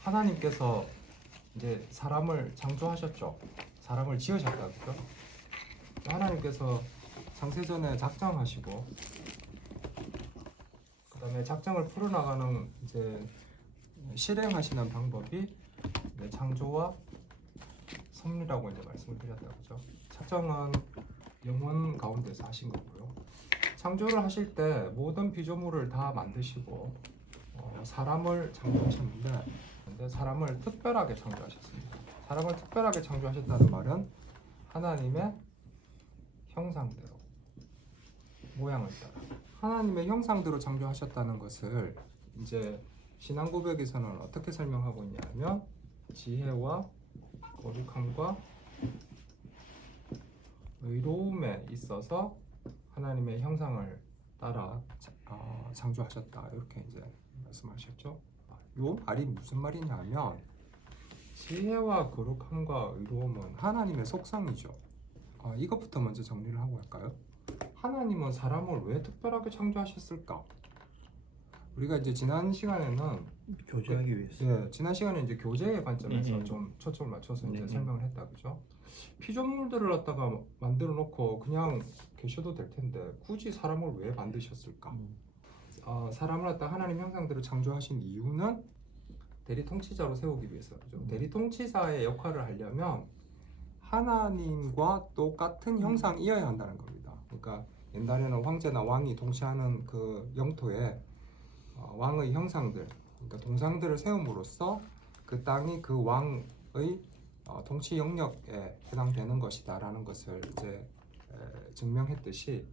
하나님께서 이제 사람을 창조하셨죠. 사람을 지으셨다, 그죠? 하나님께서 창세전에 작정하시고, 그다음에 작정을 풀어나가는 이제 실행하시는 방법이 창조와 섭리라고 이제 말씀을 드렸다, 그죠? 작정은 영혼 가운데서 하신 거고요. 창조를 하실 때 모든 피조물을 다 만드시고 사람을 창조하셨는데, 사람을 특별하게 창조하셨습니다. 사람을 특별하게 창조하셨다는 말은 하나님의 형상대로, 모양을 따라 하나님의 형상대로 창조하셨다는 것을 이제 신앙 고백에서는 어떻게 설명하고 있냐면, 지혜와 거룩함과 의로움에 있어서 하나님의 형상을 따라 창조하셨다, 이렇게 이제 말씀하셨죠. 요 말이 무슨 말이냐면, 지혜와 거룩함과 의로움은 하나님의 속성이죠. 이것부터 먼저 정리를 하고 할까요? 하나님은 사람을 왜 특별하게 창조하셨을까? 우리가 이제 지난 시간에는 교제하기 위해서. 예, 지난 시간에 이제 교제의 관점에서 네. 좀 초점을 맞춰서 이제 네. 설명을 했다, 그죠? 피조물들을 갖다가 만들어 놓고 그냥 계셔도 될 텐데 굳이 사람을 왜 만드셨을까? 사람을 갖다 하나님 형상대로 창조하신 이유는 대리 통치자로 세우기 위해서, 그죠? 대리 통치자의 역할을 하려면 하나님과 똑같은 형상이어야 한다는 겁니다. 그러니까 옛날에는 황제나 왕이 통치하는 그 영토에 왕의 형상들, 그러니까 동상들을 세움으로써 그 땅이 그 왕의 통치 영역에 해당되는 것이다라는 것을 이제 증명했듯이,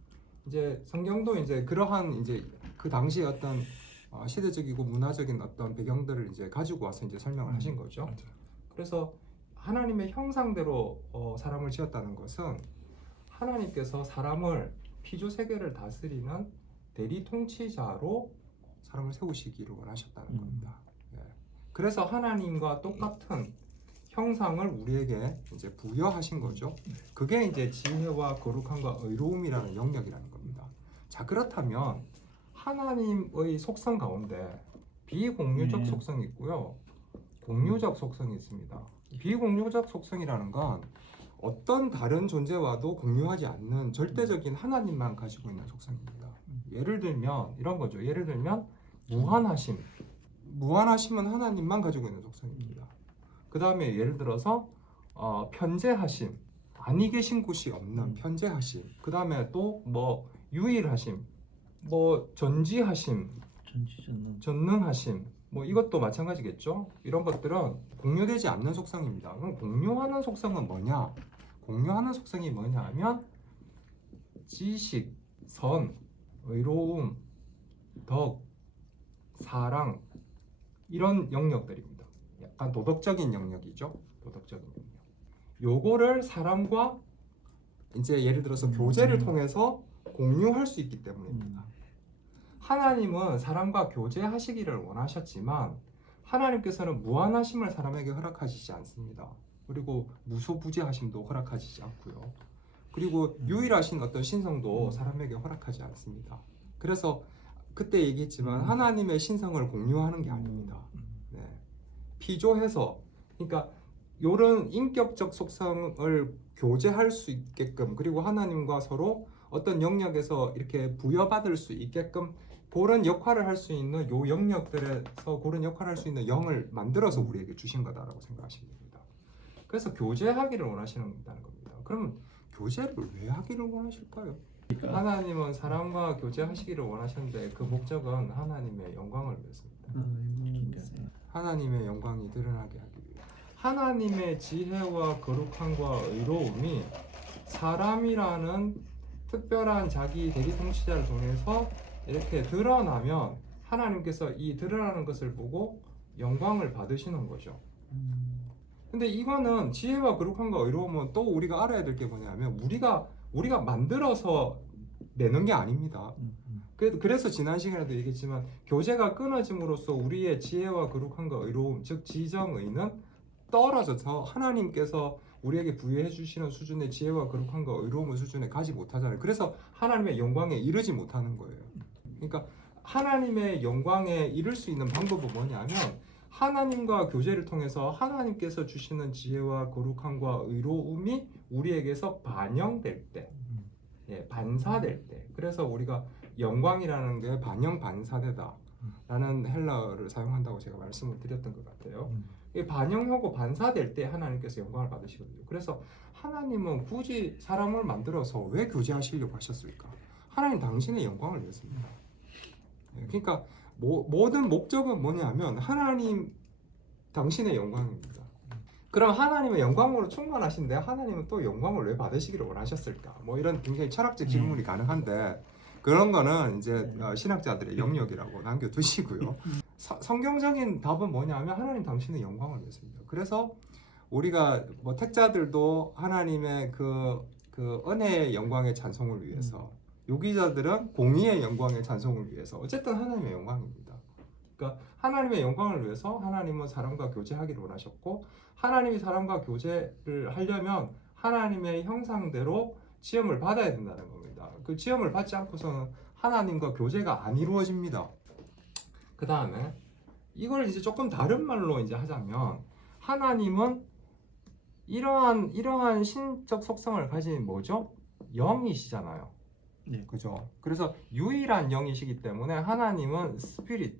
이제 성경도 이제 그러한 이제 그 당시의 어떤 시대적이고 문화적인 어떤 배경들을 이제 가지고 와서 이제 설명을 하신 거죠. 그래서 하나님의 형상대로 사람을 지었다는 것은 하나님께서 사람을 피조 세계를 다스리는 대리 통치자로 사람을 세우시기를 원하셨다는 겁니다. 예. 그래서 하나님과 똑같은 형상을 우리에게 이제 부여하신 거죠. 그게 이제 지혜와 거룩함과 의로움이라는 영역이라는 겁니다. 자, 그렇다면 하나님의 속성 가운데 비공유적 속성이 있고요, 공유적 속성이 있습니다. 비공유적 속성이라는 건 어떤 다른 존재와도 공유하지 않는 절대적인 하나님만 가지고 있는 속성입니다. 예를 들면 이런 거죠. 예를 들면 무한하심. 무한하심은 하나님만 가지고 있는 속성입니다. 그 다음에 예를 들어서 편재하심. 아니 계신 곳이 없는 편재하심. 그 다음에 또 뭐 유일하심, 뭐 전지하심, 전능하심, 뭐 이것도 마찬가지겠죠. 이런 것들은 공유되지 않는 속성입니다. 그럼 공유하는 속성은 뭐냐? 공유하는 속성이 뭐냐 하면 지식, 선, 의로움, 덕, 사랑, 이런 영역들입니다. 약간 도덕적인 영역이죠. 도덕적인 영역. 요거를 사람과 이제 예를 들어서 교제를 통해서 공유할 수 있기 때문입니다. 하나님은 사람과 교제하시기를 원하셨지만 하나님께서는 무한하심을 사람에게 허락하시지 않습니다. 그리고 무소부재하심도 허락하시지 않고요. 그리고 유일하신 어떤 신성도 사람에게 허락하지 않습니다. 그래서 그때 얘기했지만 하나님의 신성을 공유하는 게 아닙니다. 네. 피조해서, 그러니까 이런 인격적 속성을 교제할 수 있게끔, 그리고 하나님과 서로 어떤 영역에서 이렇게 부여받을 수 있게끔 그런 역할을 할 수 있는 요 영역들에서 그런 역할을 할 수 있는 영을 만들어서 우리에게 주신 거다라고 생각하시면 됩니다. 그래서 교제하기를 원하시는다는 겁니다. 그러면 교제를 왜 하기를 원하실까요? 하나님은 사람과 교제하시기를 원하셨는데 그 목적은 하나님의 영광을 위해서입니다. 하나님의 영광이 드러나게 하기 위해. 하나님의 지혜와 거룩함과 의로움이 사람이라는 특별한 자기 대리 통치자를 통해서 이렇게 드러나면 하나님께서 이 드러나는 것을 보고 영광을 받으시는 거죠. 근데 이거는 지혜와 거룩함과 의로움은 또 우리가 알아야 될 게 뭐냐면 우리가 만들어서 내는 게 아닙니다. 그래서 지난 시간에도 얘기했지만 교제가 끊어짐으로써 우리의 지혜와 거룩함과 의로움, 즉 지정의는 떨어져서 하나님께서 우리에게 부여해 주시는 수준의 지혜와 거룩함과 의로움의 수준에 가지 못하잖아요. 그래서 하나님의 영광에 이르지 못하는 거예요. 그러니까 하나님의 영광에 이를 수 있는 방법은 뭐냐면 하나님과 교제를 통해서 하나님께서 주시는 지혜와 거룩함과 의로움이 우리에게서 반영될 때, 반사될 때, 그래서 우리가 영광이라는 게 반영 반사되다라는 헬라어를 사용한다고 제가 말씀을 드렸던 것 같아요. 이 반영하고 반사될 때 하나님께서 영광을 받으시거든요. 그래서 하나님은 굳이 사람을 만들어서 왜 교제하시려고 하셨을까? 하나님 당신의 영광을 위해서입니다. 그러니까 모든 목적은 뭐냐면 하나님 당신의 영광입니다. 그럼 하나님의 영광으로 충만하신데 하나님은 또 영광을 왜 받으시기를 원하셨을까? 뭐 이런 굉장히 철학적 질문이 가능한데 그런 거는 이제 신학자들의 영역이라고 남겨두시고요. 성경적인 답은 뭐냐면 하나님 당신의 영광을 위해서입니다. 그래서 우리가 뭐 택자들도 하나님의 그 은혜의 영광의 찬송을 위해서, 요기자들은 공의의 영광의 찬송을 위해서, 어쨌든 하나님의 영광입니다. 그러니까 하나님의 영광을 위해서 하나님은 사람과 교제하기를 원하셨고, 하나님이 사람과 교제를 하려면 하나님의 형상대로 지음을 받아야 된다는 겁니다. 그 지음을 받지 않고서는 하나님과 교제가 안 이루어집니다. 그 다음에 이걸 이제 조금 다른 말로 이제 하자면, 하나님은 이러한 신적 속성을 가진 뭐죠? 영이시잖아요. 네. 그죠? 그래서 유일한 영이시기 때문에 하나님은 스피릿,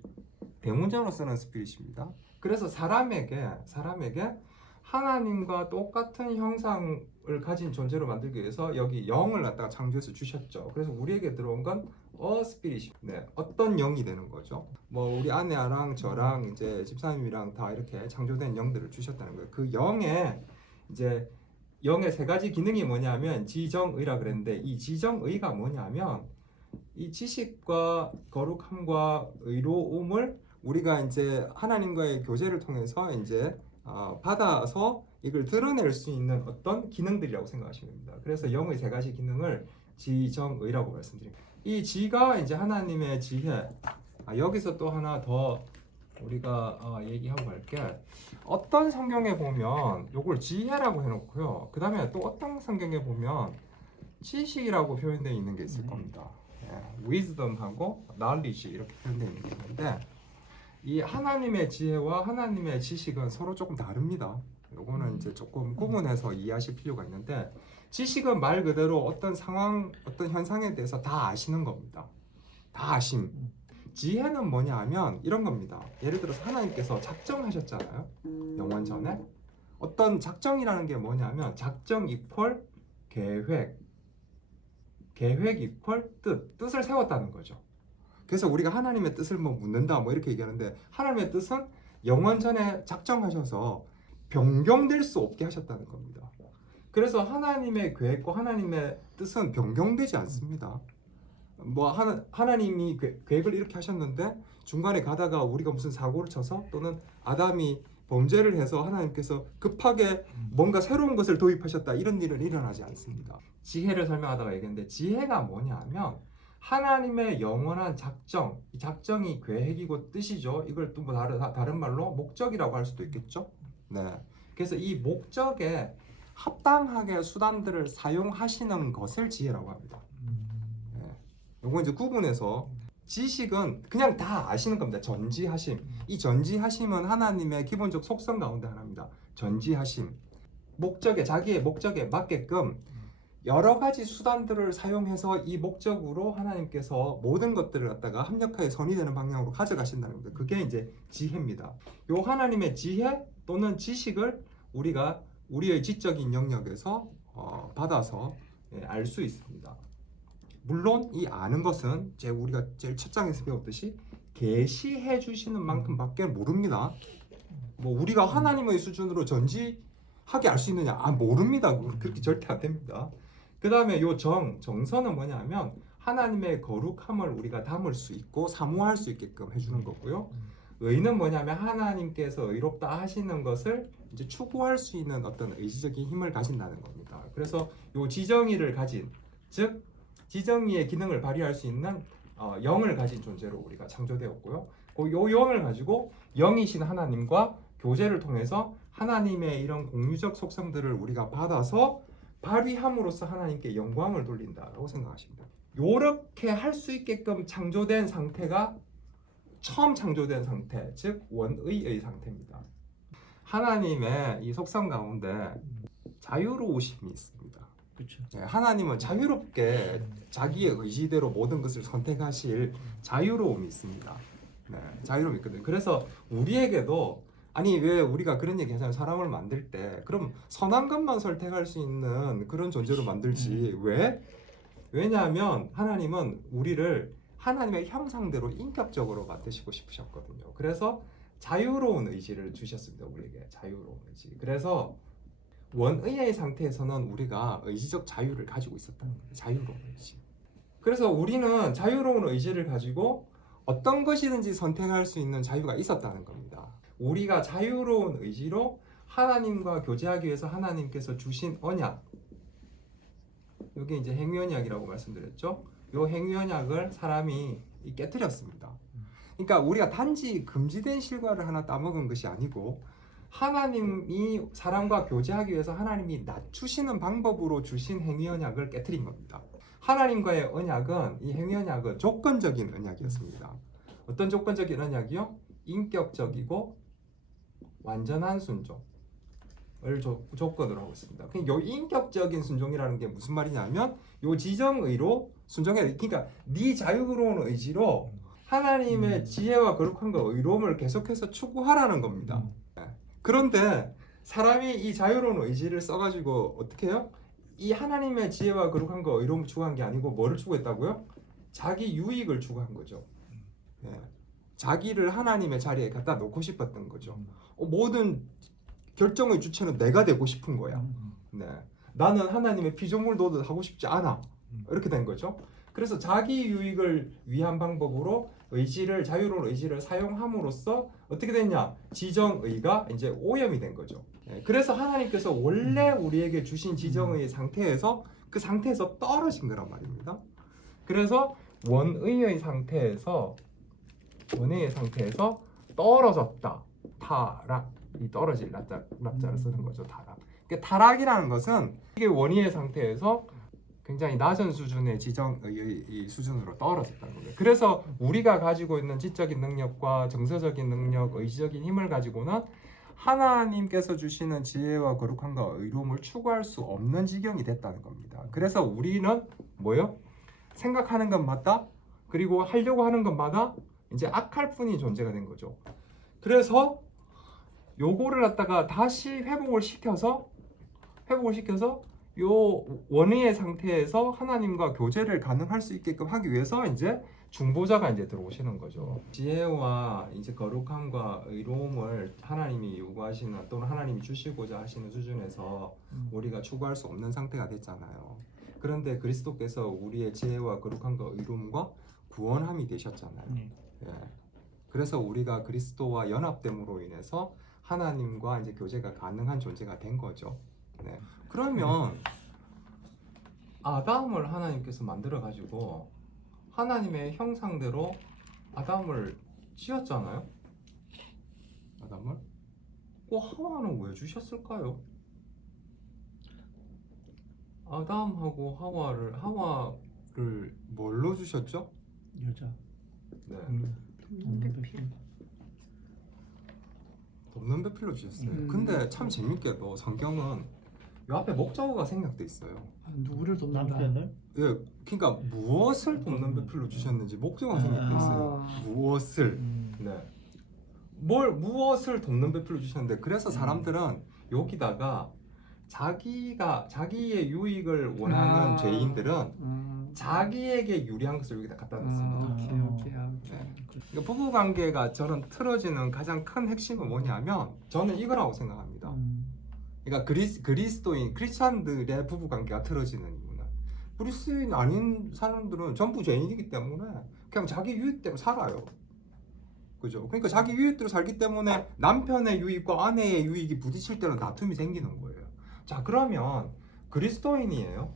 대문자로 쓰는 스피릿입니다. 그래서 사람에게 하나님과 똑같은 형상을 가진 존재로 만들기 위해서 여기 영을 갖다가 창조해서 주셨죠. 그래서 우리에게 들어온 건 스피릿, 어떤 영이 되는 거죠. 뭐 우리 아내랑 저랑 이제 집사님이랑 다 이렇게 창조된 영들을 주셨다는 거예요. 그 영의 세 가지 기능이 뭐냐면 지정의라 그랬는데, 이 지정의가 뭐냐면 이 지식과 거룩함과 의로움을 우리가 이제 하나님과의 교제를 통해서 이제 받아서 이걸 드러낼 수 있는 어떤 기능들이라고 생각하시면 됩니다. 그래서 영의 세 가지 기능을 지정의라고 말씀드립니다. 이 지가 이제 하나님의 지혜. 여기서 또 하나 더 우리가 얘기하고 갈게. 어떤 성경에 보면 요걸 지혜라고 해놓고요, 그 다음에 또 어떤 성경에 보면 지식이라고 표현되어 있는 게 있을 겁니다. wisdom하고 knowledge 이렇게 표현되어 있는 게 있는데, 이 하나님의 지혜와 하나님의 지식은 서로 조금 다릅니다. 요거는 이제 조금 구분해서 이해하실 필요가 있는데, 지식은 말 그대로 어떤 상황, 어떤 현상에 대해서 다 아시는 겁니다. 다 아심. 지혜는 뭐냐 하면 이런 겁니다. 예를 들어서 하나님께서 작정하셨잖아요. 영원 전에. 어떤 작정이라는 게 뭐냐면 작정 이퀄 계획, 계획 이퀄 뜻을 세웠다는 거죠. 그래서 우리가 하나님의 뜻을 뭐 묻는다 뭐 이렇게 얘기하는데, 하나님의 뜻은 영원 전에 작정하셔서 변경될 수 없게 하셨다는 겁니다. 그래서 하나님의 계획과 하나님의 뜻은 변경되지 않습니다. 뭐 하나님이 계획을 이렇게 하셨는데 중간에 가다가 우리가 무슨 사고를 쳐서, 또는 아담이 범죄를 해서 하나님께서 급하게 뭔가 새로운 것을 도입하셨다, 이런 일은 일어나지 않습니다. 지혜를 설명하다가 얘기했는데, 지혜가 뭐냐 하면 하나님의 영원한 작정, 이 작정이 계획이고 뜻이죠. 이걸 또 뭐 다른 말로 목적이라고 할 수도 있겠죠. 그래서 이 목적에 합당하게 수단들을 사용하시는 것을 지혜라고 합니다. 요거 이제 구분해서, 지식은 그냥 다 아시는 겁니다. 전지하심. 이 전지하심은 하나님의 기본적 속성 가운데 하나입니다. 전지하심. 자기의 목적에 맞게끔 여러 가지 수단들을 사용해서 이 목적으로 하나님께서 모든 것들을 갖다가 합력하여 선이 되는 방향으로 가져가신다는 겁니다. 그게 이제 지혜입니다. 요 하나님의 지혜 또는 지식을 우리가 우리의 지적인 영역에서 받아서 알 수 있습니다. 물론 이 아는 것은 우리가 제일 첫 장에서 배웠듯이 계시해 주시는 만큼밖에 모릅니다. 뭐 우리가 하나님의 수준으로 전지하게 알 수 있느냐? 모릅니다. 그렇게 절대 안 됩니다. 그 다음에 요 정서는 뭐냐면 하나님의 거룩함을 우리가 담을 수 있고 사모할 수 있게끔 해주는 거고요. 의는 뭐냐면 하나님께서 의롭다 하시는 것을 이제 추구할 수 있는 어떤 의지적인 힘을 가진다는 겁니다. 그래서 요 지정의를 가진, 즉 지정의의 기능을 발휘할 수 있는 영을 가진 존재로 우리가 창조되었고요. 요 영을 가지고 영이신 하나님과 교제를 통해서 하나님의 이런 공유적 속성들을 우리가 받아서 발휘함으로써 하나님께 영광을 돌린다라고 생각하십니다. 요렇게 할 수 있게끔 창조된 상태가 처음 창조된 상태, 즉 원의의 상태입니다. 하나님의 이 속성 가운데 자유로우심이 있습니다. 그렇죠. 네, 하나님은 자유롭게 자기의 의지대로 모든 것을 선택하실 자유로움이 있습니다. 네, 자유로움이 있거든요. 그래서 우리에게도 아니 왜 우리가 그런 얘기 하잖아요. 사람을 만들 때 그럼 선한 것만 선택할 수 있는 그런 존재로 만들지 왜? 왜냐하면 하나님은 우리를 하나님의 형상대로 인격적으로 만드시고 싶으셨거든요. 그래서 자유로운 의지를 주셨습니다. 우리에게 자유로운 의지. 그래서 원의의 상태에서는 우리가 의지적 자유를 가지고 있었다는 거예요. 자유로운 의지. 그래서 우리는 자유로운 의지를 가지고 어떤 것이든지 선택할 수 있는 자유가 있었다는 겁니다. 우리가 자유로운 의지로 하나님과 교제하기 위해서 하나님께서 주신 언약, 여기 이제 행위언약이라고 말씀드렸죠. 이 행위언약을 사람이 깨뜨렸습니다. 그러니까 우리가 단지 금지된 실과를 하나 따먹은 것이 아니고 하나님이 사람과 교제하기 위해서 하나님이 낮추시는 방법으로 주신 행위언약을 깨뜨린 겁니다. 하나님과의 언약은 이 행위언약은 조건적인 언약이었습니다. 어떤 조건적인 언약이요? 인격적이고 완전한 순종을 조건으로 하고 있습니다. 이 인격적인 순종이라는 게 무슨 말이냐면 요 지정의로 순종해야 돼. 그러니까 네 자유로운 의지로 하나님의 지혜와 거룩함과 의로움을 계속해서 추구하라는 겁니다. 그런데 사람이 이 자유로운 의지를 써가지고 어떻게 해요? 이 하나님의 지혜와 거룩함과 의로움을 추구한 게 아니고 뭐를 추구했다고요? 자기 유익을 추구한 거죠. 네. 자기를 하나님의 자리에 갖다 놓고 싶었던 거죠. 모든 결정의 주체는 내가 되고 싶은 거야. 네. 나는 하나님의 피조물 노릇 하고 싶지 않아. 이렇게 된 거죠. 그래서 자기 유익을 위한 방법으로 자유로운 의지를 사용함으로써 어떻게 됐냐? 지정의가 이제 오염이 된 거죠. 네. 그래서 하나님께서 원래 우리에게 주신 지정의 상태에서 그 상태에서 떨어진 거란 말입니다. 그래서 원의의 상태에서 떨어졌다. 타락. 이 떨어질 납자를 쓰는 거죠. 타락. 그러니까 타락이라는 것은 이게 원의의 상태에서 굉장히 낮은 수준의 지정의 수준으로 떨어졌다는 거예요. 그래서 우리가 가지고 있는 지적인 능력과 정서적인 능력, 의지적인 힘을 가지고는 하나님께서 주시는 지혜와 거룩함과 의로움을 추구할 수 없는 지경이 됐다는 겁니다. 그래서 우리는 뭐요? 생각하는 것마다 그리고 하려고 하는 것마다 이제 악할 뿐인 존재가 된 거죠. 그래서 요거를 갖다가 다시 회복을 시켜서 요 원의의 상태에서 하나님과 교제를 가능할 수 있게끔 하기 위해서 이제 중보자가 이제 들어오시는 거죠. 지혜와 이제 거룩함과 의로움을 하나님이 요구하시는 또는 하나님이 주시고자 하시는 수준에서 우리가 추구할 수 없는 상태가 됐잖아요. 그런데 그리스도께서 우리의 지혜와 거룩함과 의로움과 구원함이 되셨잖아요. 예. 그래서 우리가 그리스도와 연합됨으로 인해서 하나님과 이제 교제가 가능한 존재가 된 거죠. 네. 그러면 아담을 하나님께서 만들어 가지고 하나님의 형상대로 아담을 지었잖아요. 아담을 꼭 하와는 왜 주셨을까요? 아담하고 하와를 뭘로 주셨죠? 여자. 네. 돕는 배필로 주셨어요. 근데 참 재밌게도 성경은 이 앞에 목적어가 생략돼 있어요. 누구를 돕는다? 남편을? 예, 그러니까 무엇을 돕는 배필로 주셨는지 목적어가 생략돼 있어요. 무엇을? 네. 무엇을 돕는 배필로 주셨는데 그래서 사람들은 여기다가 자기의 유익을 원하는 죄인들은 자기에게 유리한 것을 여기다 갖다 놨습니다. 오케이. 네. 그러니까 부부 관계가 저는 틀어지는 가장 큰 핵심은 뭐냐면 저는 이거라고 생각합니다. 그러니까 그리스도인 크리스찬들의 부부 관계가 틀어지는 이유는 그리스도인 아닌 사람들은 전부 죄인이기 때문에 그냥 자기 유익대로 살아요. 그죠? 그러니까 자기 유익대로 살기 때문에 남편의 유익과 아내의 유익이 부딪힐 때는 다툼이 생기는 거예요. 자, 그러면 그리스도인이에요.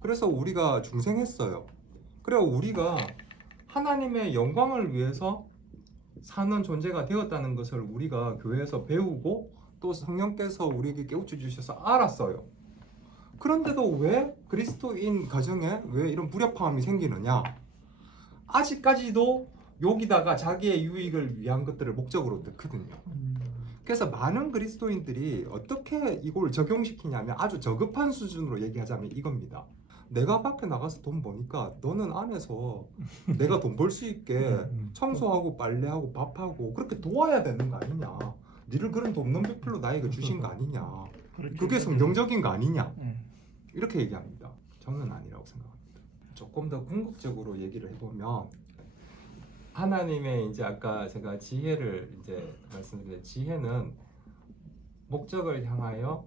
그래서 우리가 중생했어요. 그리고 우리가 하나님의 영광을 위해서 사는 존재가 되었다는 것을 우리가 교회에서 배우고 또 성령께서 우리에게 깨우쳐 주셔서 알았어요. 그런데도 왜 그리스도인 가정에 왜 이런 불협화음이 생기느냐? 아직까지도 여기다가 자기의 유익을 위한 것들을 목적으로 넣거든요. 그래서 많은 그리스도인들이 어떻게 이걸 적용시키냐면 아주 저급한 수준으로 얘기하자면 이겁니다. 내가 밖에 나가서 돈 버니까 너는 안에서 내가 돈 벌 수 있게 청소하고 빨래하고 밥하고 그렇게 도와야 되는 거 아니냐. 니를 그런 돕는 배필로 나에게 주신 거 아니냐. 그게 성경적인 거 아니냐. 이렇게 얘기합니다. 저는 아니라고 생각합니다. 조금 더 궁극적으로 얘기를 해보면 하나님의 이제 아까 제가 지혜를 이제 말씀드렸는데 지혜는 목적을 향하여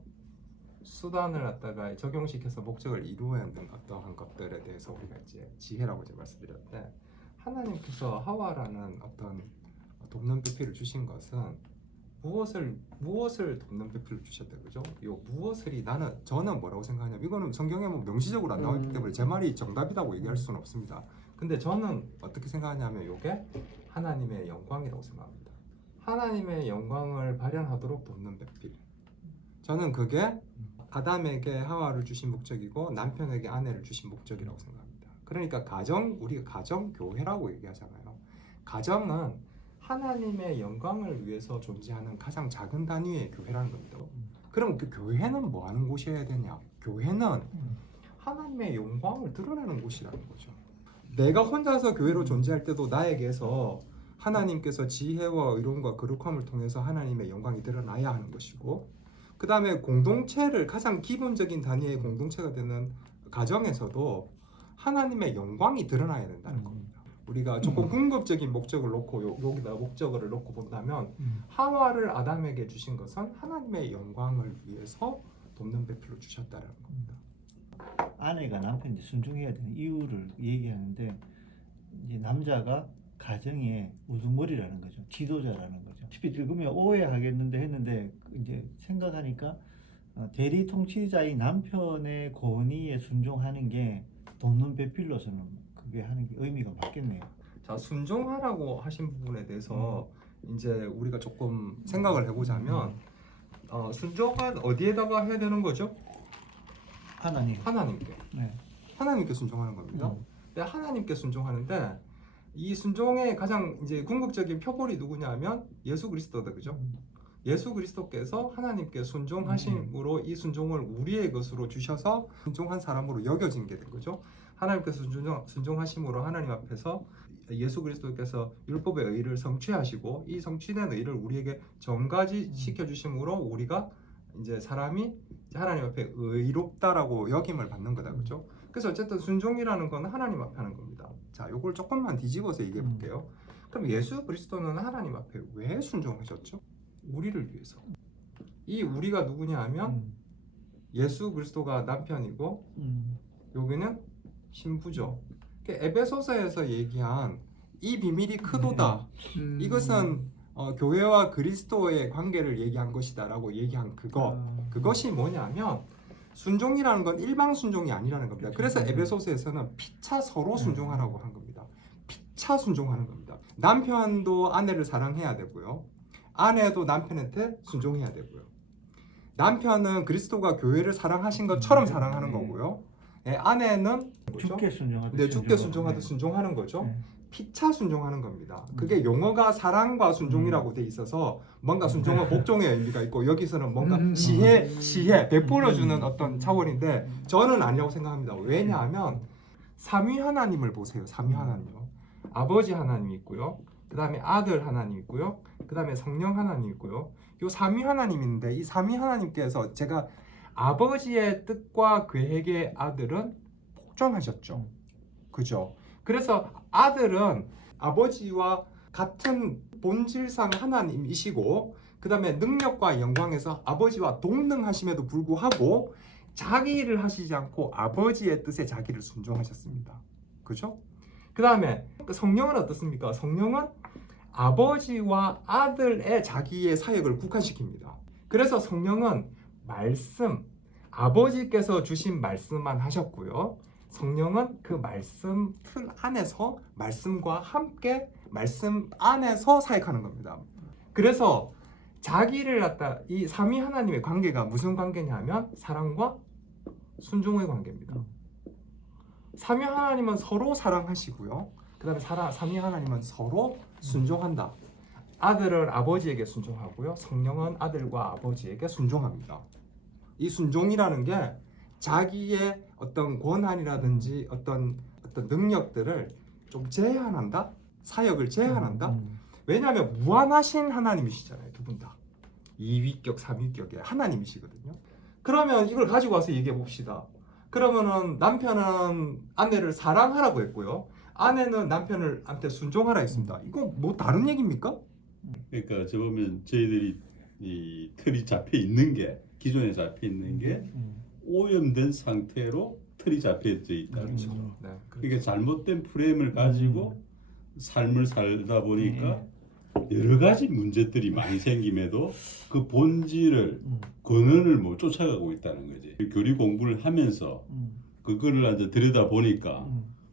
수단을 갖다가 적용시켜서 목적을 이루어야 하는 어떠한 것들에 대해서 우리가 이제 지혜라고 이제 말씀드렸는데 하나님께서 하와라는 어떤 돕는 배필을 주신 것은 무엇을 돕는 배필을 주셨다 그죠? 요 무엇을이 저는 뭐라고 생각하냐면 이거는 성경에 뭐 명시적으로 안 나왔기 때문에 제 말이 정답이라고 얘기할 수는 없습니다. 근데 저는 어떻게 생각하냐면 요게 하나님의 영광이라고 생각합니다. 하나님의 영광을 발현하도록 돕는 배필. 저는 그게 아담에게 하와를 주신 목적이고 남편에게 아내를 주신 목적이라고 생각합니다. 그러니까 우리가 가정 교회라고 얘기하잖아요. 가정은 하나님의 영광을 위해서 존재하는 가장 작은 단위의 교회라는 겁니다. 그럼 그 교회는 뭐 하는 곳이어야 되냐? 교회는 하나님의 영광을 드러내는 곳이라는 거죠. 내가 혼자서 교회로 존재할 때도 나에게서 하나님께서 지혜와 의로움과 거룩함을 통해서 하나님의 영광이 드러나야 하는 것이고 그 다음에 공동체를 가장 기본적인 단위의 공동체가 되는 가정에서도 하나님의 영광이 드러나야 된다는 겁니다. 우리가 조금 궁극적인 목적을 놓고 여기다 목적을 놓고 본다면 하와를 아담에게 주신 것은 하나님의 영광을 위해서 돕는 배필로 주셨다는 겁니다. 아내가 남편한테 순종해야 되는 이유를 얘기하는데 이제 남자가 가정의 우두머리라는 거죠. 지도자라는 거죠. 깊이 읽으면 오해하겠는데 했는데 이제 생각하니까 대리 통치자의 남편의 권위에 순종하는 게 돕는 배필로서는 그게 하는 게 의미가 맞겠네요. 자, 순종하라고 하신 부분에 대해서 이제 우리가 조금 생각을 해보자면 순종은 어디에다가 해야 되는 거죠? 하나님께. 네. 하나님께 순종하는 겁니다. 근데 하나님께 순종하는데 이 순종의 가장 이제 궁극적인 표본이 누구냐면 예수 그리스도다, 그죠? 예수 그리스도께서 하나님께 순종하심으로 이 순종을 우리의 것으로 주셔서 순종한 사람으로 여겨진 게 된 거죠. 하나님께서 순종하심으로 하나님 앞에서 예수 그리스도께서 율법의 의를 성취하시고 이 성취된 의를 우리에게 전가지 시켜 주심으로 우리가 이제 사람이 하나님 앞에 의롭다라고 여김을 받는 거다, 그죠? 그래서 어쨌든 순종이라는 건 하나님 앞에 하는 겁니다. 자, 요걸 조금만 뒤집어서 얘기해 볼게요. 그럼 예수 그리스도는 하나님 앞에 왜 순종하셨죠? 우리를 위해서. 이 우리가 누구냐 하면 예수 그리스도가 남편이고 여기는 신부죠. 에베소서에서 얘기한 이 비밀이 크도다. 이것은 교회와 그리스도의 관계를 얘기한 것이다라고 얘기한 그것이 뭐냐면 순종이라는 건 일방 순종이 아니라는 겁니다. 그래서 에베소서에서는 피차 서로 순종하라고 한 겁니다. 피차 순종하는 겁니다. 남편도 아내를 사랑해야 되고요. 아내도 남편한테 순종해야 되고요. 남편은 그리스도가 교회를 사랑하신 것처럼 사랑하는 거고요. 아내는 죽게 순종하듯 네, 죽게 순종하듯 순종하는 거죠. 피차 순종하는 겁니다. 그게 용어가 사랑과 순종이라고 돼 있어서 뭔가 순종은 복종의 의미가 있고 여기서는 뭔가 시해 베풀어주는 어떤 차원인데 저는 아니라고 생각합니다. 왜냐하면 삼위 하나님을 보세요. 삼위 하나님요. 아버지 하나님이 있고요. 그 다음에 아들 하나님 있고요. 그 다음에 성령 하나님 있고요. 요 삼위 하나님인데 이 삼위 하나님께서 제가 아버지의 뜻과 계획의 아들은 복종하셨죠. 그죠? 그래서 아들은 아버지와 같은 본질상 하나님이시고 그 다음에 능력과 영광에서 아버지와 동등하심에도 불구하고 자기 일을 하시지 않고 아버지의 뜻에 자기를 순종하셨습니다. 그죠? 그 다음에 성령은 어떻습니까? 성령은 아버지와 아들의 자기의 사역을 국한시킵니다. 그래서 성령은 말씀, 아버지께서 주신 말씀만 하셨고요. 성령은 그 말씀 틀 안에서 말씀과 함께 말씀 안에서 사역하는 겁니다. 그래서 자기를 갖다 이 삼위 하나님의 관계가 무슨 관계냐면 사랑과 순종의 관계입니다. 삼위 하나님은 서로 사랑하시고요. 그다음에 삼위 하나님은 서로 순종한다. 아들은 아버지에게 순종하고요. 성령은 아들과 아버지에게 순종합니다. 이 순종이라는 게 자기의 어떤 권한이라든지 어떤 능력들을 좀 제한한다. 사역을 제한한다. 왜냐하면 무한하신 하나님이시잖아요. 두 분 다. 2위격, 3위격의 하나님이시거든요. 그러면 이걸 가지고 와서 얘기해 봅시다. 그러면은 남편은 아내를 사랑하라고 했고요. 아내는 남편한테 순종하라 했습니다. 이거 뭐 다른 얘기입니까? 그러니까 저 보면 저희들이 이 틀이 잡혀 있는 게 기존에 잡혀 있는 게 오염된 상태로 틀이 잡혀져 있다. 그렇죠. 거죠. 네, 그러니까 잘못된 프레임을 가지고 삶을 살다 보니까 여러 가지 문제들이 많이 생김에도 그 본질을 근원을 뭐 쫓아가고 있다는 거지. 교리 공부를 하면서 그거를 이제 들여다 보니까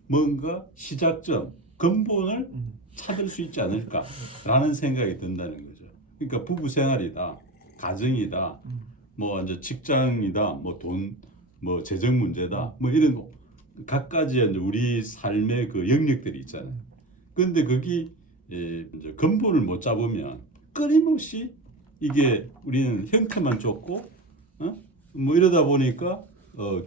뭔가 시작점 근본을 찾을 수 있지 않을까라는 생각이 든다는 거죠. 그러니까 부부 생활이다, 가정이다, 뭐 이제 직장이다, 뭐 돈, 뭐 재정 문제다, 뭐 이런 각가지 이제 우리 삶의 그 영역들이 있잖아요. 그런데 거기 이제 근본을 못 잡으면 끊임없이 이게 우리는 형태만 쫓고, 뭐 이러다 보니까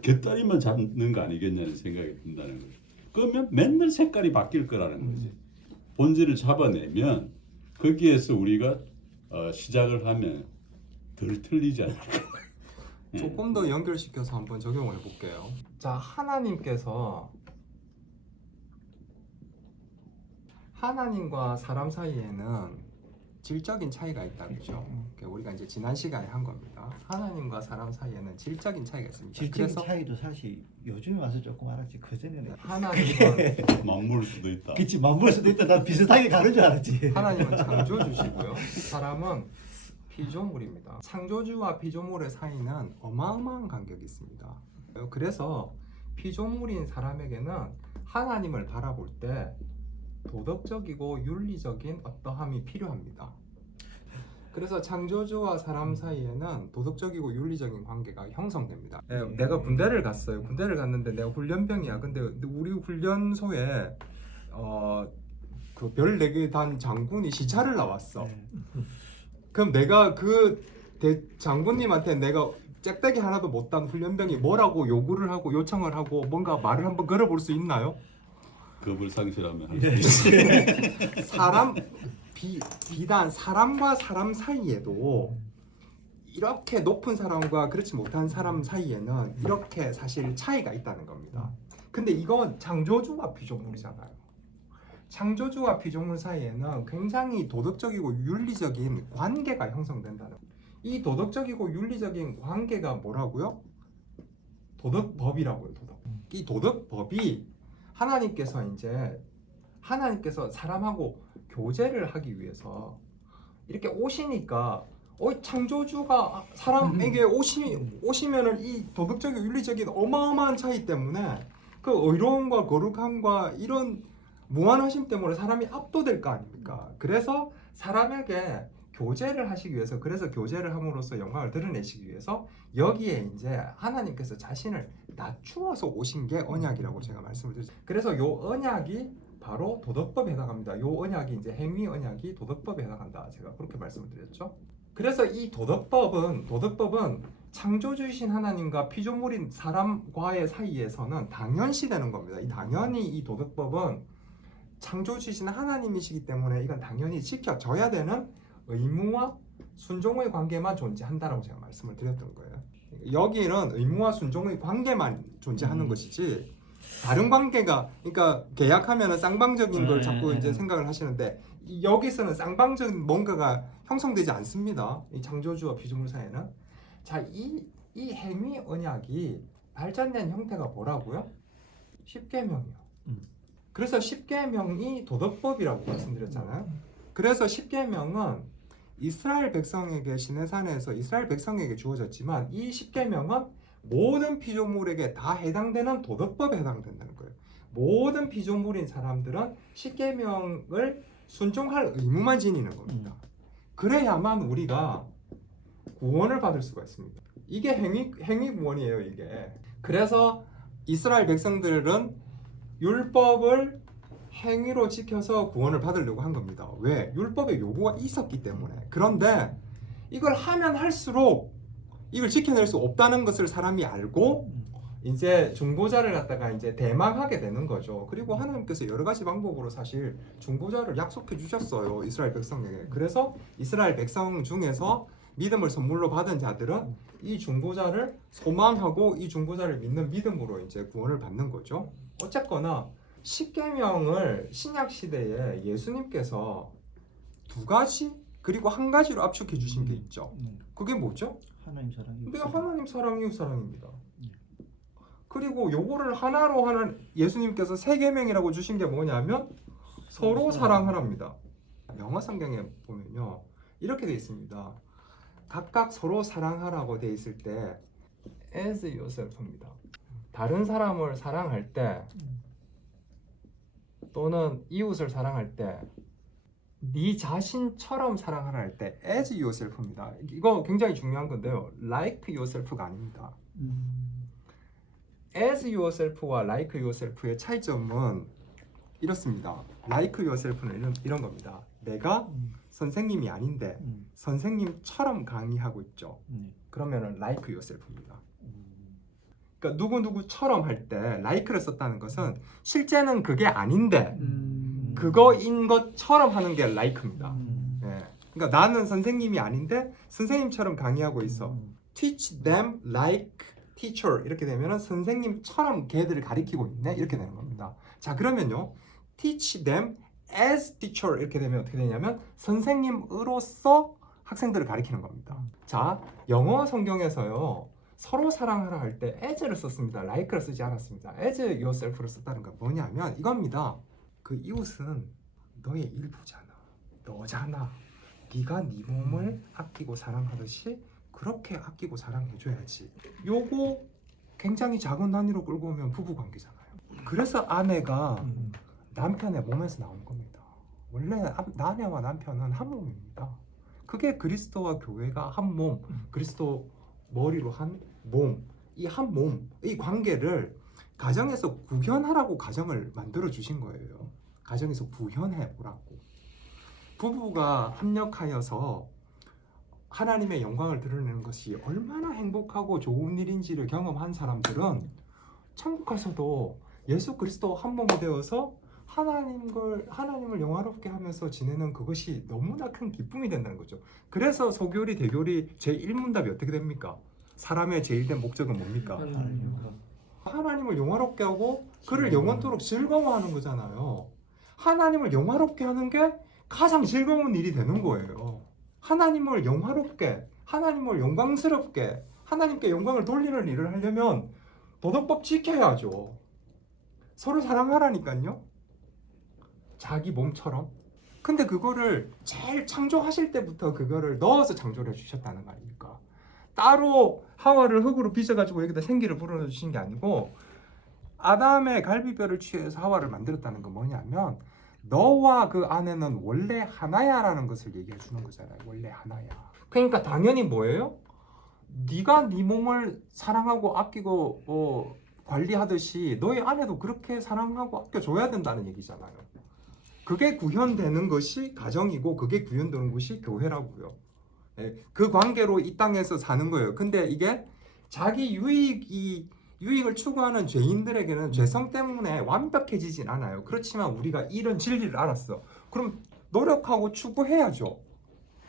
곁다리만 잡는 거 아니겠냐는 생각이 든다는 거죠. 그러면 맨날 색깔이 바뀔 거라는 거지. 본질을 잡아내면 거기에서 우리가 시작을 하면 덜 틀리지 않을까. 조금 더 연결시켜서 한번 적용을 해볼게요. 자, 하나님과 사람 사이에는 질적인 차이가 있다, 그렇죠? 우리가 이제 지난 시간에 한 겁니다. 하나님과 사람 사이에는 질적인 차이가 있습니다. 질적인 그래서 차이도 사실 요즘에 와서 조금 알았지. 그 전에는 하나님은 맞물 수도 있다. 그치 맞물 수도 있다. 난 비슷하게 가는 줄 알았지. 하나님은 창조주시고요. 사람은 피조물입니다. 창조주와 피조물의 사이는 어마어마한 간격이 있습니다. 그래서 피조물인 사람에게는 하나님을 바라볼 때 도덕적이고 윤리적인 어떠함이 필요합니다. 그래서 창조주와 사람 사이에는 도덕적이고 윤리적인 관계가 형성됩니다. 내가 군대를 갔어요. 군대를 갔는데 내가 훈련병이야. 근데 우리 훈련소에 그 별 4개 단 장군이 시차를 나왔어. 그럼 내가 그 장군님한테 내가 짝대기 하나도 못 단 훈련병이 뭐라고 요구를 하고 요청을 하고 뭔가 말을 한번 걸어볼 수 있나요? 겁을 상실하면 비단 사람과 사람 사이에도 이렇게 높은 사람과 그렇지 못한 사람 사이에는 이렇게 사실 차이가 있다는 겁니다. 근데 이건 창조주와 피조물이잖아요. 창조주와 피조물 사이에는 굉장히 도덕적이고 윤리적인 관계가 형성된다는 거예요. 이 도덕적이고 윤리적인 관계가 뭐라고요? 도덕법이라고요. 도덕. 이 도덕법이 하나님께서 사람하고 교제를 하기 위해서 이렇게 오시니까 창조주가 사람에게 오시면은 이 도덕적인 윤리적인 어마어마한 차이 때문에 그 의로움과 거룩함과 이런 무한하심 때문에 사람이 압도될 거 아닙니까? 그래서 사람에게 교제를 하시기 위해서, 그래서 교제를 함으로써 영광을 드러내시기 위해서 여기에 이제 하나님께서 자신을 낮추어서 오신 게 언약이라고 제가 말씀을 드렸죠. 그래서 요 언약이 바로 도덕법에 해당합니다. 요 언약이 이제 행위 언약이 도덕법에 해당한다. 제가 그렇게 말씀을 드렸죠. 그래서 이 도덕법은 창조주이신 하나님과 피조물인 사람과의 사이에서는 당연시되는 겁니다. 당연히 이 도덕법은 창조주이신 하나님이시기 때문에 이건 당연히 지켜져야 되는 의무와 순종의 관계만 존재한다라고 제가 말씀을 드렸던 거예요. 여기는 의무와 순종의 관계만 존재하는 것이지 다른 관계가, 그러니까 계약하면은 쌍방적인 걸 자꾸 이제 생각을 하시는데 여기서는 쌍방적인 뭔가가 형성되지 않습니다. 이 창조주와 피조물 사이에는. 자, 이 행위 언약이 발전된 형태가 뭐라고요? 십계명이요. 그래서 십계명이 도덕법이라고 말씀드렸잖아요. 그래서 십계명은 이스라엘 백성에게 시내산에서 이스라엘 백성에게 주어졌지만 이 십계명은 모든 피조물에게 다 해당되는 도덕법에 해당된다는 거예요. 모든 피조물인 사람들은 십계명을 순종할 의무만 지니는 겁니다. 그래야만 우리가 구원을 받을 수가 있습니다. 이게 행위 구원이에요, 이게. 그래서 이스라엘 백성들은 율법을 행위로 지켜서 구원을 받으려고 한 겁니다. 왜? 율법의 요구가 있었기 때문에. 그런데 이걸 하면 할수록 이걸 지켜낼 수 없다는 것을 사람이 알고 이제 중보자를 갖다가 이제 대망하게 되는 거죠. 그리고 하나님께서 여러 가지 방법으로 사실 중보자를 약속해 주셨어요. 이스라엘 백성에게. 그래서 이스라엘 백성 중에서 믿음을 선물로 받은 자들은 이 중보자를 소망하고 이 중보자를 믿는 믿음으로 이제 구원을 받는 거죠. 어쨌거나 십계명을 신약 시대에 예수님께서 두 가지 그리고 한 가지로 압축해 주신 게 있죠. 그게 뭐죠? 하나님 사랑. 네, 하나님 사랑, 이웃 사랑입니다. 그리고 요거를 하나로 하는 예수님께서 세 계명이라고 주신 게 뭐냐면 서로 사랑하랍니다. 영어 성경에 보면요 이렇게 돼 있습니다. 각각 서로 사랑하라고 돼 있을 때 as yourself입니다. 다른 사람을 사랑할 때 또는 이웃을 사랑할 때 네 자신처럼 사랑하라 할 때 as yourself입니다. 이거 굉장히 중요한 건데요. like yourself가 아닙니다. as yourself와 like yourself의 차이점은 이렇습니다. like yourself는 이런 겁니다. 내가 선생님이 아닌데 선생님처럼 강의하고 있죠. 그러면은 like yourself입니다. 그러니까 누구누구처럼 할 때 like를 썼다는 것은 실제는 그게 아닌데 그거인 것처럼 하는 게 like입니다. 예. 그러니까 나는 선생님이 아닌데 선생님처럼 강의하고 있어. teach them like teacher 이렇게 되면은 선생님처럼 걔들을 가리키고 있네 이렇게 되는 겁니다. 자 그러면요 teach them as teacher 이렇게 되면 어떻게 되냐면 선생님으로서 학생들을 가리키는 겁니다. 자 영어 성경에서요 서로 사랑하라 할 때 as를 썼습니다. like를 쓰지 않았습니다. as yourself를 썼다는 건 뭐냐면 이겁니다. 그 이웃은 너의 일부잖아. 너잖아. 네가 네 몸을 아끼고 사랑하듯이 그렇게 아끼고 사랑해줘야지. 요거 굉장히 작은 단위로 끌고 오면 부부관계잖아요. 그래서 아내가 남편의 몸에서 나오는 겁니다. 원래 아내와 남편은 한 몸입니다. 그게 그리스도와 교회가 한 몸, 그리스도 머리로 한 몸, 이 한 몸, 이 관계를 가정에서 구현하라고 가정을 만들어 주신 거예요. 가정에서 구현해 보라고. 부부가 합력하여서 하나님의 영광을 드러내는 것이 얼마나 행복하고 좋은 일인지를 경험한 사람들은 천국 가서도 예수 그리스도 한 몸이 되어서 하나님을 영화롭게 하면서 지내는 그것이 너무나 큰 기쁨이 된다는 거죠. 그래서 소교리 대교리 제1문답이 어떻게 됩니까? 사람의 제일된 목적은 뭡니까? 하나님을 영화롭게 하고 그를 영원토록 즐거워하는 거잖아요. 하나님을 영화롭게 하는 게 가장 즐거운 일이 되는 거예요. 하나님을 영화롭게, 하나님을 영광스럽게, 하나님께 영광을 돌리는 일을 하려면 도덕법 지켜야죠. 서로 사랑하라니까요. 자기 몸처럼. 근데 그거를 제일 창조하실 때부터 그거를 넣어서 창조를 해주셨다는 거 아닙니까? 따로 하와를 흙으로 빚어가지고 여기다 생기를 불어넣으신 게 아니고 아담의 갈비뼈를 취해서 하와를 만들었다는 건 뭐냐면 너와 그 아내는 원래 하나야라는 것을 얘기해 주는 거잖아요. 원래 하나야. 그러니까 당연히 뭐예요? 네가 네 몸을 사랑하고 아끼고 관리하듯이 너의 아내도 그렇게 사랑하고 아껴줘야 된다는 얘기잖아요. 그게 구현되는 것이 가정이고 그게 구현되는 것이 교회라고요. 그 관계로 이 땅에서 사는 거예요. 근데 이게 자기 유익을 추구하는 죄인들에게는 죄성 때문에 완벽해지진 않아요. 그렇지만 우리가 이런 진리를 알았어. 그럼 노력하고 추구해야죠.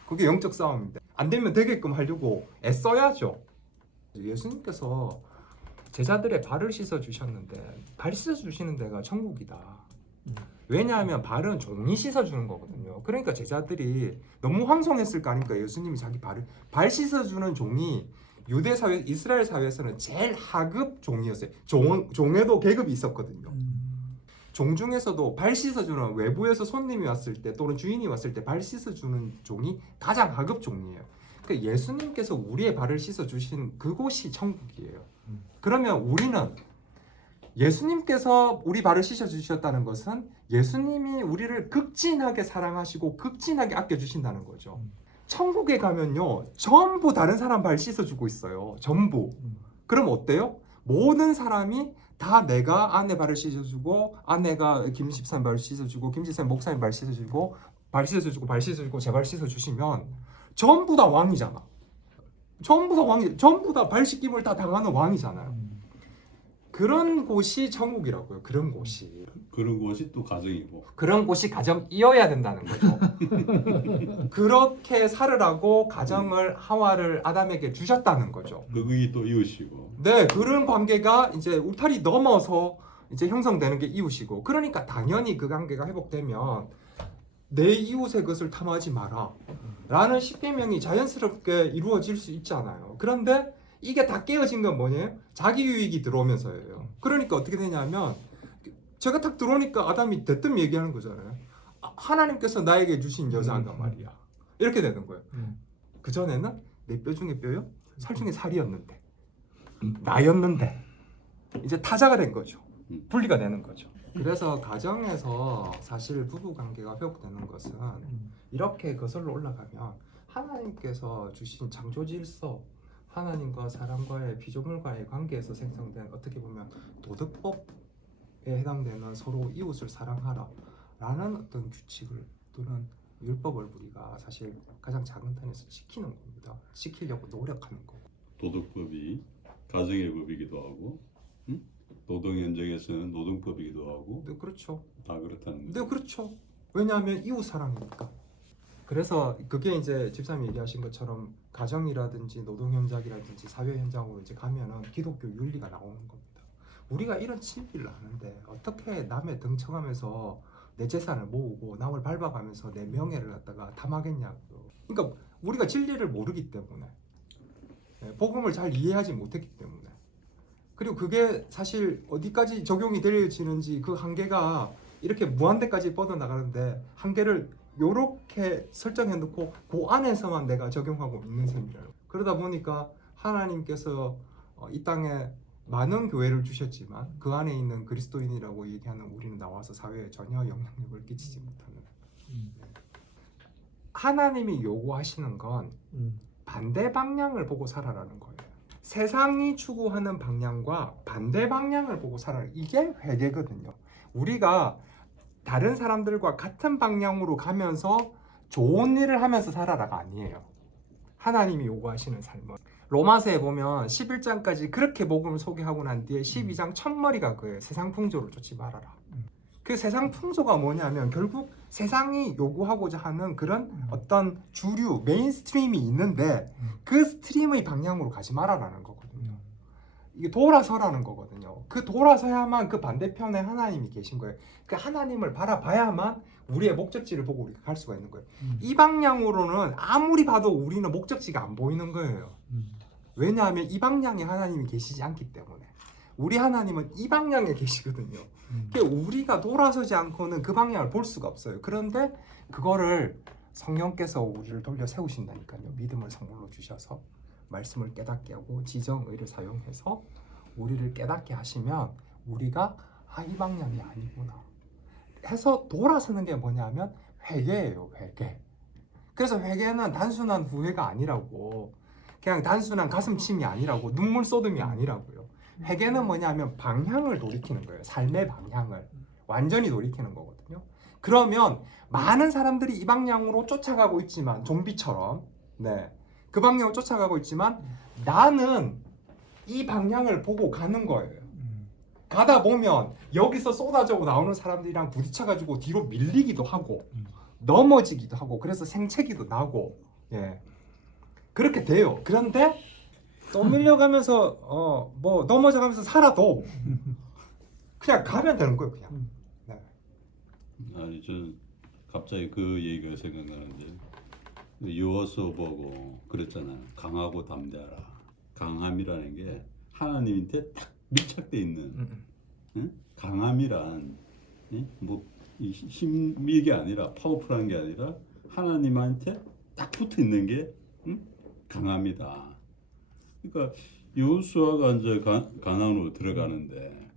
그게 영적 싸움인데 안 되면 되게끔 하려고 애써야죠. 예수님께서 제자들의 발을 씻어 주셨는데 발 씻어 주시는 데가 천국이다. 왜냐하면 발은 종이 씻어 주는 거거든요. 그러니까 제자들이 너무 황송했을 거 아닙니까? 예수님이 자기 발 씻어 주는 종이 유대 사회, 이스라엘 사회에서는 제일 하급 종이었어요. 종에도 계급이 있었거든요. 종 중에서도 발 씻어주는 외부에서 손님이 왔을 때 또는 주인이 왔을 때 발 씻어주는 종이 가장 하급 종이에요. 그러니까 예수님께서 우리의 발을 씻어주신 그곳이 천국이에요. 그러면 우리는 예수님께서 우리 발을 씻어주셨다는 것은 예수님이 우리를 극진하게 사랑하시고 극진하게 아껴주신다는 거죠. 천국에 가면요 전부 다른 사람 발 씻어주고 있어요. 전부. 그럼 어때요? 모든 사람이 다 내가 아내 발을 씻어주고 아내가 김 집사님 발을 씻어주고 김 집사님 목사님 발 씻어주고 발 씻어주고 발 씻어주고 제 발 씻어주시면 전부 다 왕이잖아. 전부 다 왕이, 전부 다 발 씻김을 다 당하는 왕이잖아요. 그런 곳이 천국이라고요. 그런 곳이. 그런 것이 또 가정이고. 그런 곳이 가정이어야 된다는 거죠. 그렇게 살으라고 가정을 하와를 아담에게 주셨다는 거죠. 그게 또 이웃이고. 네, 그런 관계가 이제 울타리 넘어서 이제 형성되는 게 이웃이고, 그러니까 당연히 그 관계가 회복되면 내 이웃의 것을 탐하지 마라 라는 십계명이 자연스럽게 이루어질 수 있잖아요. 그런데 이게 다 깨어진 건 뭐냐면 자기 유익이 들어오면서예요. 그러니까 어떻게 되냐면 제가 딱 들어오니까 아담이 대뜸 얘기하는 거잖아요. 하나님께서 나에게 주신 여자가 말이야. 이렇게 되는 거예요. 그 전에는 내 뼈 중에 뼈요, 살 중에 살이었는데, 나였는데 이제 타자가 된 거죠. 분리가 되는 거죠. 그래서 가정에서 사실 부부 관계가 회복되는 것은 이렇게 거슬러 올라가면 하나님께서 주신 창조 질서, 하나님과 사람과의 피조물과의 관계에서 생성된 어떻게 보면 도덕법에 해당되는 서로 이웃을 사랑하라 라는 어떤 규칙을 또는 율법을 우리가 사실 가장 작은 편에서 지키는 겁니다. 지키려고 노력하는 거고. 도덕법이 가정의 법이기도 하고, 노동 현장에서는 노동법이기도 하고, 네, 그렇죠. 다 그렇다는 네, 거죠. 그렇죠. 왜냐하면 이웃 사랑이니까. 그래서 그게 이제 집사님이 얘기하신 것처럼 가정이라든지 노동 현장이라든지 사회 현장으로 이제 가면은 기독교 윤리가 나오는 겁니다. 우리가 이런 진리를 아는데 어떻게 남의 등쳐가면서 내 재산을 모으고 남을 밟아가면서 내 명예를 갖다가 탐하겠냐고요. 그러니까 우리가 진리를 모르기 때문에, 복음을 잘 이해하지 못했기 때문에, 그리고 그게 사실 어디까지 적용이 될지는지 그 한계가 이렇게 무한대까지 뻗어나가는데 한계를 요렇게 설정해 놓고 그 안에서만 내가 적용하고 있는 셈이에요. 그러다 보니까 하나님께서 이 땅에 많은 교회를 주셨지만 그 안에 있는 그리스도인이라고 얘기하는 우리는 나와서 사회에 전혀 영향력을 끼치지 못하는, 하나님이 요구하시는 건 반대 방향을 보고 살아라는 거예요. 세상이 추구하는 방향과 반대 방향을 보고 살아라. 이게 회개거든요. 우리가 다른 사람들과 같은 방향으로 가면서 좋은 일을 하면서 살아라가 아니에요. 하나님이 요구하시는 삶은 로마서에 보면 11장까지 그렇게 복음을 소개하고 난 뒤에 12장 첫머리가 그예요. 세상 풍조를 쫓지 말아라. 그 세상 풍조가 뭐냐면 결국 세상이 요구하고자 하는 그런 어떤 주류 메인스트림이 있는데 그 스트림의 방향으로 가지 말아라는 거거든요. 이게 돌아서라는 거거든요. 그 돌아서야만 그 반대편에 하나님이 계신 거예요. 그 하나님을 바라봐야만 우리의 목적지를 보고 우리가 갈 수가 있는 거예요. 이 방향으로는 아무리 봐도 우리는 목적지가 안 보이는 거예요. 왜냐하면 이 방향에 하나님이 계시지 않기 때문에. 우리 하나님은 이 방향에 계시거든요. 그러니까 우리가 돌아서지 않고는 그 방향을 볼 수가 없어요. 그런데 그거를 성령께서 우리를 돌려 세우신다니까요. 믿음을 선물로 주셔서 말씀을 깨닫게 하고 지정의를 사용해서 우리를 깨닫게 하시면 우리가 이 방향이 아니구나 해서 돌아서는 게 뭐냐면 회개예요. 회개. 그래서 회개는 단순한 후회가 아니라고, 그냥 단순한 가슴침이 아니라고, 눈물 쏟음이 아니라고요. 회개는 뭐냐면 방향을 돌이키는 거예요. 삶의 방향을 완전히 돌이키는 거거든요. 그러면 많은 사람들이 이 방향으로 쫓아가고 있지만 좀비처럼, 그 방향으로 쫓아가고 있지만 나는 이 방향을 보고 가는 거예요. 가다 보면 여기서 쏟아져 나오는 사람들이랑 부딪혀가지고 뒤로 밀리기도 하고 넘어지기도 하고 그래서 생채기도 나고, 그렇게 돼요. 그런데 또 밀려가면서 뭐 넘어져가면서 살아도 그냥 가면 되는 거예요. 그냥. 아니 저 갑자기 그 얘기가 생각나는데, 요어서 보고 그랬잖아. 강하고 담대하라. 강함이라는 게 하나님한테 딱 밀착돼 있는, 강함이란 뭐 힘이 게 아니라 파워풀한 게 아니라 하나님한테 딱 붙어 있는 게 강함이다. 그러니까 여호수아가 이제 가나안으로 들어가는데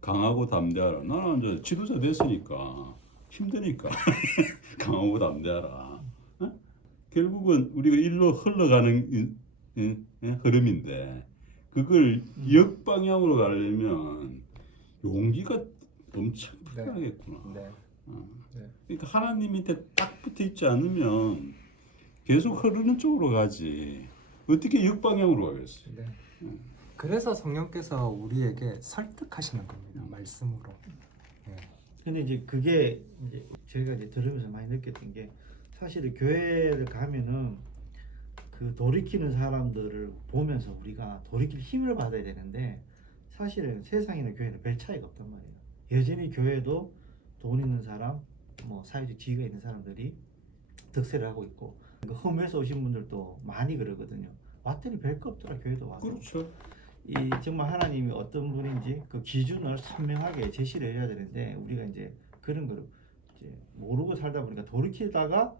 강하고 담대하라. 나는 이제 지도자 됐으니까 힘드니까 강하고 담대하라. 결국은 우리가 일로 흘러가는 흐름인데 그걸 역방향으로 가려면 용기가 엄청 네. 필요하겠구나. 네. 네. 그러니까 하나님 밑에 딱 붙어 있지 않으면 계속 흐르는 쪽으로 가지. 어떻게 역방향으로 가겠어? 네. 그래서 성령께서 우리에게 설득하시는 겁니다. 말씀으로. 네. 근데 이제 그게 이제 저희가 이제 들으면서 많이 느꼈던 게 사실은 교회를 가면은 그 돌이키는 사람들을 보면서 우리가 돌이킬 힘을 받아야 되는데 사실은 세상이나 교회는 별 차이가 없단 말이에요. 여전히 교회도 돈 있는 사람, 뭐 사회적 지위가 있는 사람들이 득세를 하고 있고 그 험에서 오신 분들도 많이 그러거든요. 왔더니 별거 없더라 교회도 와도. 그렇죠. 이 정말 하나님이 어떤 분인지 그 기준을 선명하게 제시를 해야 되는데 우리가 이제 그런 거를 이제 모르고 살다 보니까 돌이키다가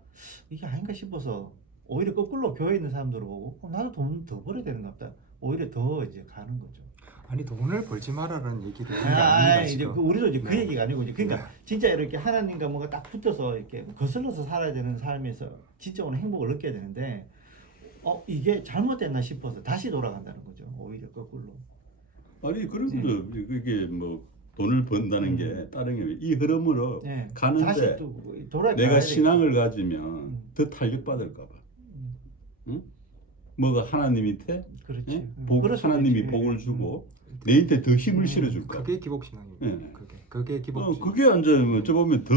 이게 아닌가 싶어서 오히려 거꾸로 교회에 있는 사람들을 보고 나도 돈 더 벌어야 되는가 보다. 오히려 더 이제 가는 거죠. 아니 돈을 벌지 말라는 얘기를 하는 게 아, 아닙니다. 이제 지금. 우리도 이제 그 네. 얘기가 아니고 이제 그러니까 진짜 이렇게 하나님과 뭔가 딱 붙어서 이렇게 거슬러서 살아야 되는 삶에서 진짜 오늘 행복을 느껴야 되는데 이게 잘못됐나 싶어서 다시 돌아간다는 거죠. 오히려 거꾸로. 아니 그리고 그게 뭐 돈을 번다는 게 다른 게 이 흐름으로 네. 가는데 다시 또 돌아가야 내가 되겠다. 신앙을 가지면 더 탄력받을까 봐. 응? 뭐가 하나님 밑에 그렇지. 복, 하나님이 복을 주고 내한테 더 힘을 실어줄까. 그게 기복신앙입니다. 네. 그게 기복신앙. 그게 이제 어쩌보면 더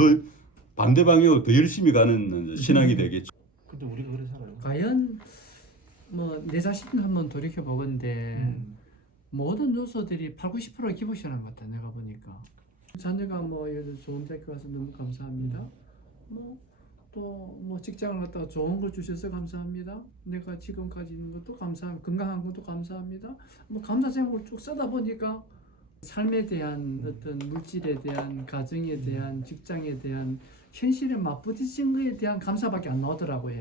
반대 방향으로 더 열심히 가는 신앙이 되겠죠. 근데 우리가 그래 살아요. 과연 뭐 내 자신을 한번 돌이켜 보건데 모든 요소들이 80~90% 기복신앙 같다 내가 보니까. 자녀가 뭐 예를 들어 좋은 대학교 가서 너무 감사합니다. 뭐 또 뭐 직장을 갖다가 좋은 걸 주셔서 감사합니다. 내가 지금까지 있는 것도 감사합니다. 건강한 것도 감사합니다. 뭐 감사 제목을 쭉 쓰다 보니까 삶에 대한 어떤 물질에 대한 가정에 대한 직장에 대한 현실에 맞부딪힌 거에 대한 감사밖에 안 나오더라고요.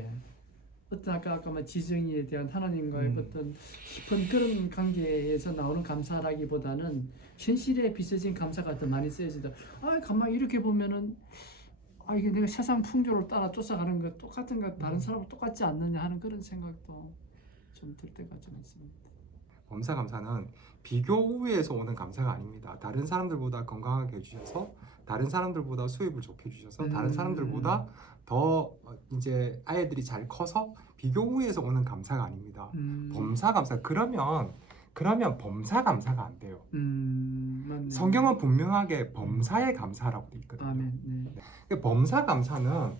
어떤 아까 뭐 지정의에 대한 하나님과의 어떤 깊은 그런 관계에서 나오는 감사라기보다는 현실에 빚어진 감사가 더 많이 쓰여지다. 가만히 이렇게 보면은 이게 내가 세상 풍조를 따라 쫓아가는 것 똑같은 것 다른 사람은 똑같지 않느냐 하는 그런 생각도 좀 들 때가 좀 있습니다. 범사 감사는 비교 우위에서 오는 감사가 아닙니다. 다른 사람들보다 건강하게 해주셔서, 다른 사람들보다 수입을 좋게 해주셔서, 다른 사람들보다 더 이제 아이들이 잘 커서 비교 우위에서 오는 감사가 아닙니다. 범사 감사. 그러면 범사 감사가 안 돼요. 맞네. 성경은 분명하게 범사의 감사라고 돼 있거든요. 아멘. 네. 범사 감사는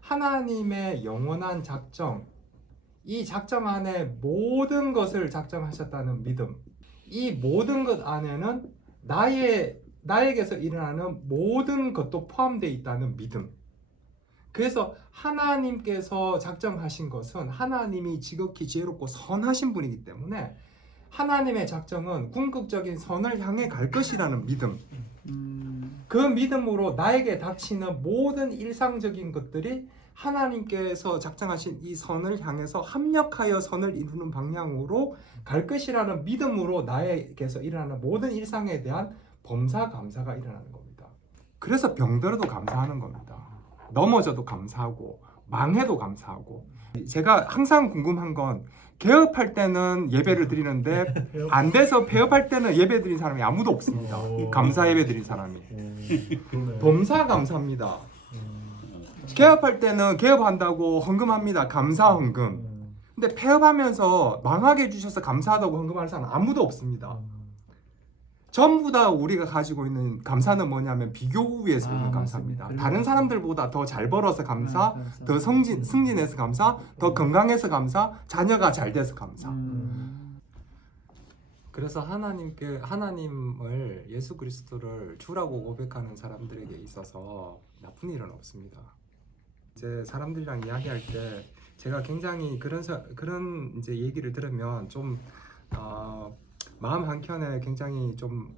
하나님의 영원한 작정, 이 작정 안에 모든 것을 작정하셨다는 믿음, 이 모든 것 안에는 나에게서 일어나는 모든 것도 포함되어 있다는 믿음. 그래서 하나님께서 작정하신 것은 하나님이 지극히 지혜롭고 선하신 분이기 때문에 하나님의 작정은 궁극적인 선을 향해 갈 것이라는 믿음. 그 믿음으로 나에게 닥치는 모든 일상적인 것들이 하나님께서 작정하신 이 선을 향해서 합력하여 선을 이루는 방향으로 갈 것이라는 믿음으로 나에게서 일어나는 모든 일상에 대한 범사 감사가 일어나는 겁니다. 그래서 병들어도 감사하는 겁니다. 넘어져도 감사하고 망해도 감사하고. 제가 항상 궁금한 건 개업할 때는 예배를 드리는데 안 돼서 폐업할 때는 예배 드린 사람이 아무도 없습니다. 이 감사 예배 드린 사람이. 범사 감사입니다. 개업할 때는 개업한다고 헌금합니다. 감사 헌금. 근데 폐업하면서 망하게 해주셔서 감사하다고 헌금하는 사람은 아무도 없습니다. 전부 다 우리가 가지고 있는 감사는 뭐냐면 비교 우위에서 오는 감사입니다. 맞습니다. 다른 사람들보다 더 잘 벌어서 감사, 더 승진해서 감사, 더 건강해서 감사, 자녀가 잘 돼서 감사. 그래서 하나님을 예수 그리스도를 주라고 고백하는 사람들에게 있어서 나쁜 일은 없습니다. 이제 사람들이랑 이야기할 때 제가 굉장히 그런 이제 얘기를 들으면 좀 마음 한켠에 굉장히 좀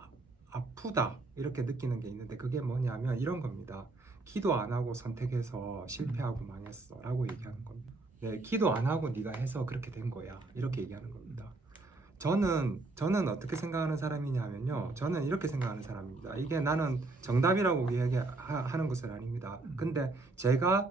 아프다 이렇게 느끼는 게 있는데 그게 뭐냐면 이런 겁니다. 기도 안 하고 선택해서 실패하고 망했어 라고 얘기하는 겁니다. 네, 기도 안 하고 네가 해서 그렇게 된 거야 이렇게 얘기하는 겁니다. 저는 어떻게 생각하는 사람이냐면요, 저는 이렇게 생각하는 사람입니다. 이게 나는 정답이라고 이야기하는 것은 아닙니다. 근데 제가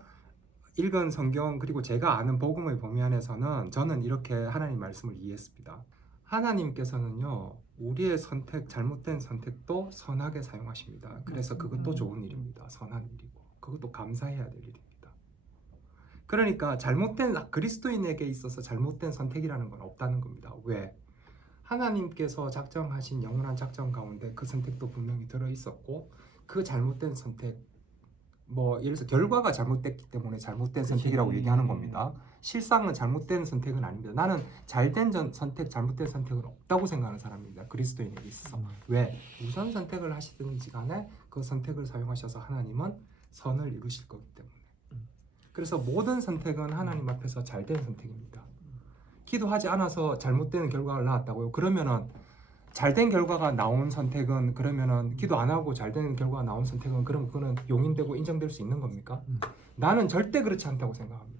읽은 성경 그리고 제가 아는 복음의 범위 안에서는 저는 이렇게 하나님 말씀을 이해했습니다. 하나님께서는요 우리의 선택, 잘못된 선택도 선하게 사용하십니다. 그래서 그것도 좋은 일입니다. 선한 일이고 그것도 감사해야 될 일입니다. 그러니까 잘못된 그리스도인에게 있어서 잘못된 선택이라는 건 없다는 겁니다. 왜? 하나님께서 작정하신 영원한 작정 가운데 그 선택도 분명히 들어 있었고 그 잘못된 선택 뭐 예를 들어서 결과가 잘못됐기 때문에 잘못된 선택이라고 얘기하는 겁니다. 실상은 잘못된 선택은 아닙니다. 나는 잘된 선택, 잘못된 선택은 없다고 생각하는 사람입니다. 그리스도인에게 있어서. 왜? 무슨 선택을 하시든지 간에 그 선택을 사용하셔서 하나님은 선을 이루실 거기 때문에. 그래서 모든 선택은 하나님 앞에서 잘된 선택입니다. 기도하지 않아서 잘못된 결과가 나왔다고요? 그러면은 잘된 결과가 나온 선택은 그러면은 기도 안 하고 잘된 결과가 나온 선택은 그럼 그거는 용인되고 인정될 수 있는 겁니까? 나는 절대 그렇지 않다고 생각합니다.